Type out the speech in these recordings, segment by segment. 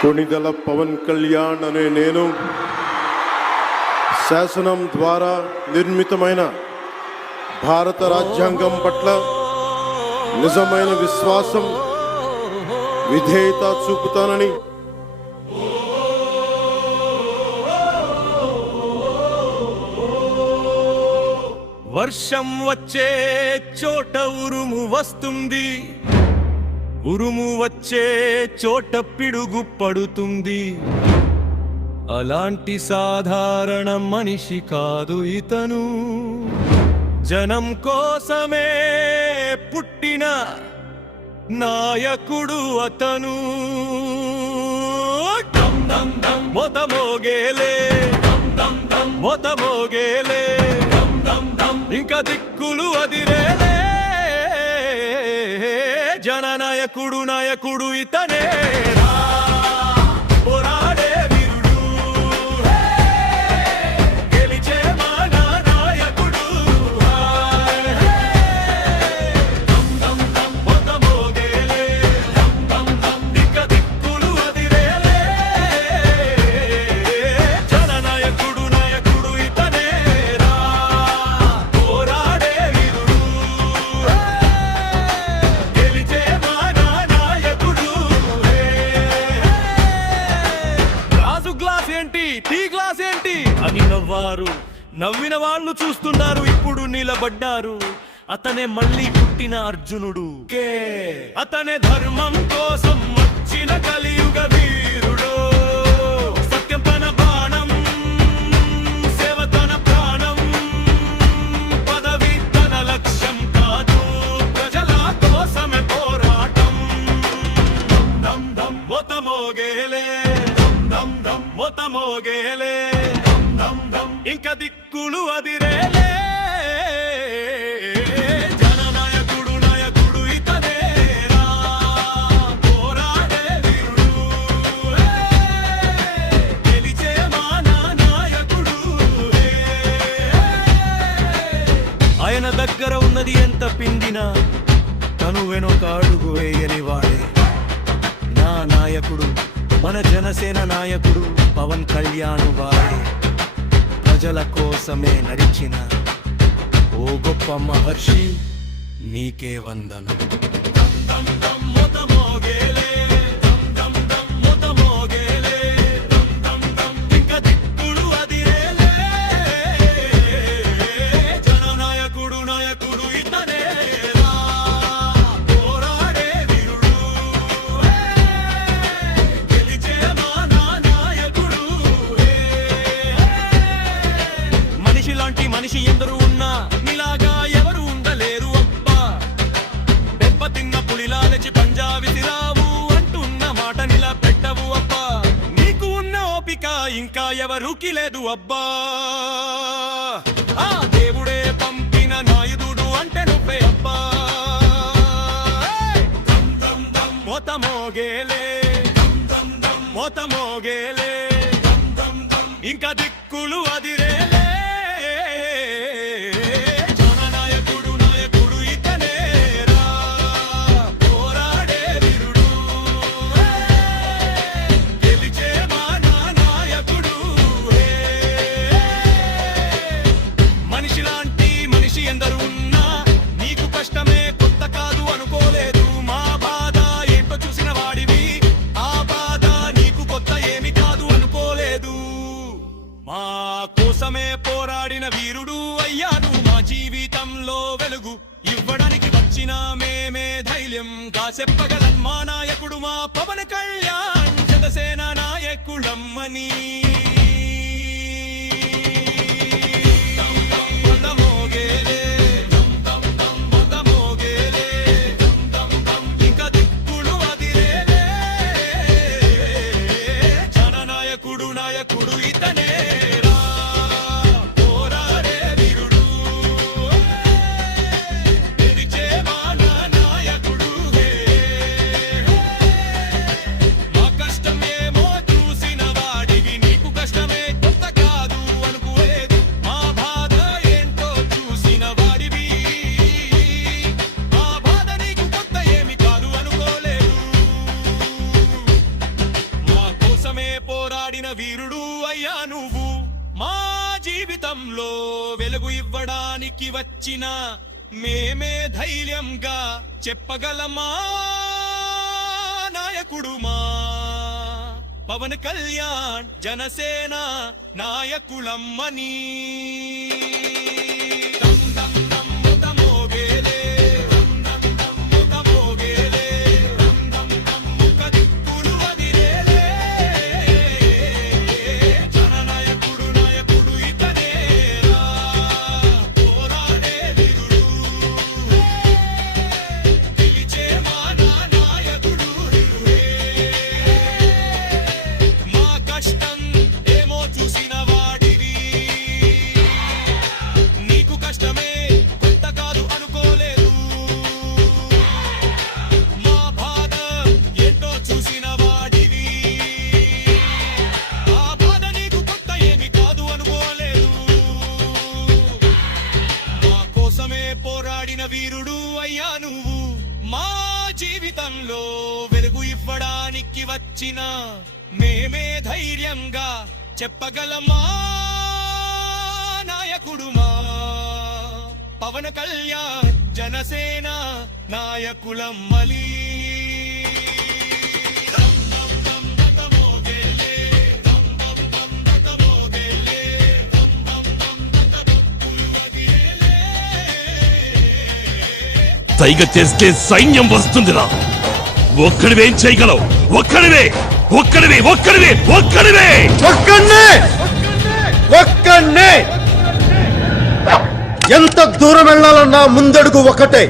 కొణిదెల పవన్ కళ్యాణ్ అనే నేను శాసనం ద్వారా నిర్మితమైన భారత రాజ్యాంగం పట్ల నిజమైన విశ్వాసం విధేయత చూపుతానని వర్షం వచ్చే చోట ఉరుము వస్తుంది, ఉరుము వచ్చే చోట పిడుగు పడుతుంది. అలాంటి సాధారణ మనిషి కాదు ఇతను, జనం కోసమే పుట్టిన నాయకుడు అతను. మొతమోగేలే మొతమోగేలే ఇంకా దిక్కులు అదిరేలే, జననాయకుడు నాయకుడు ఇతనే. పోరాడే వీరుడు, గెలిచే మన నాయకుడు. మొతమోగేలే ఇంకా దిక్కులు అదిరేలే, జననాయకుడు నాయకుడు ఇతనే. టీ గ్లాస్ ఏంటి అని నవ్వారు, నవ్విన వాళ్ళు చూస్తున్నారు, ఇప్పుడు నిలబడ్డారు. అతనే మళ్ళీ పుట్టిన అర్జునుడు, అతనే ధర్మం కోసం వచ్చిన కలియుగ వీరుడు. సత్యం తన బాణం, సేవ తన ప్రాణం, పదవి తన లక్ష్యం కాదు, ప్రజల కోసమే పోరాటం. మొతమోగేలే మొతమోగేలే ఇంకా దిక్కులు అదిరేలే, జననాయకుడు నాయకుడు ఇతనేరా. పోరాడే వీరుడు, గెలిచే మన నాయకుడు. ఆయన దగ్గర ఉన్నది ఎంత పిండినా తను వెనొక అడుగు వేయని వాడే నా నాయకుడు, మన జనసేన నాయకుడు పవన్ కళ్యాణ్ వాడే. ప్రజల కోసమే నడిచిన ఓ గొప్ప మహర్షి, నీకే వందనం. మొతమోగేలే మొతమోగేలే ఇంకా దిక్కులు అదిరేలే, జననాయకుడు నాయకుడు ఇతనే. మనిషి ఎందరు ఉన్నా నీలాగా ఎవరు ఉండలేరు అబ్బా. దెబ్బతిన్న పులిలా లేచి పంజా విసిరావు అంటున్న మాట నిలా పెట్టవు అబ్బా. నీకు ఉన్న ఓపిక ఇంకా ఎవరికి లేదు అబ్బా. ఆ దేవుడే పంపిన నాయుడు అంటే నువ్వే అబ్బా. మొతమోగేలే మొతమోగేలే ఇంకా దిక్కులు అదిరేలే, ఎందరు ఉన్నా నీకు కష్టమే కొత్త కాదు అనుకోలేదు. మా బాధ ఏంటో చూసిన వాడివి, ఆ బాధ నీకు కొత్త ఏమి కాదు అనుకోలేదు. మా కోసమే పోరాడిన వీరుడు అయ్యాను, మా జీవితంలో వెలుగు ఇవ్వడానికి వచ్చిన మేమే ధైర్యంగా చెప్పగలం. మా నాయకుడు మా పవన్ కళ్యాణ్, జనసేన నాయకుడమ్మని. నాయకుడు ఇతనేరా, పోరాడే వీరుడు, గెలిచే మన నాయకుడు. మా కష్టం ఏమో చూసిన వాడివి, నీకు కష్టం వచ్చిన మేమే ధైర్యంగా చెప్పగలమా నాయకుడు మా పవన్ కళ్యాణ్ జనసేన నాయకులమ్మని దమ్ దమ్ దమ్ ముతమోగేలే, దమ్ దమ్ దమ్ ముతమోగేలే, దమ్ దమ్ దమ్ ముఖ దిక్కులు అదిరేలే. జననాయకుడు నాయకుడు ఇతనేరా, పోరాడే వీరుడు, పిలిచే మా నాయకుడు హిరుడే. మా కష్టం ఏమో చూసిన వాడివి, నీకు కష్టమే కొత్త కాదు అనుకోలేదు. మా బాధ ఏంటో చూసిన వాడివి, ఆ బాధ నీకు కొత్త ఏమి కాదు అనుకోలేదు. మా కోసమే పోరాడిన వీరుడు అయ్యా నువ్వు. మా జీవితంలో వెలుగు ఇవ్వడానికి వచ్చిన మేమే ధైర్యంగా చెప్పగలమా నాయకుడు మా పవన్ కళ్యాణ్ జనసేన నాయకులమ్మలి. దమ్ దమ్ దమ్ దతమోగేలే, దమ్ దమ్ దమ్ దతమోగేలే, దమ్ దమ్ దమ్ దతబొక్కులు అదిరేలే. సైగ చేస్తే సైన్యం వస్తుందిరా. ఒక్కడివేం చేయగలవు? ఒక్కడివే ఒక్కడివే ఒక్కడివే ఒక్కడివే ఒక్కడే ఎంత దూరం వెళ్ళాలన్నా ముందడుగు ఒకటే.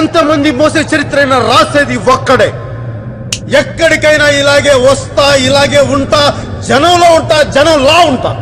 ఎంతమంది మోసే చరిత్రైనా రాసేది ఒక్కడే. ఎక్కడికైనా ఇలాగే వస్తా, ఇలాగే ఉంటా, జనంలో ఉంటా, జనంలా ఉంటా.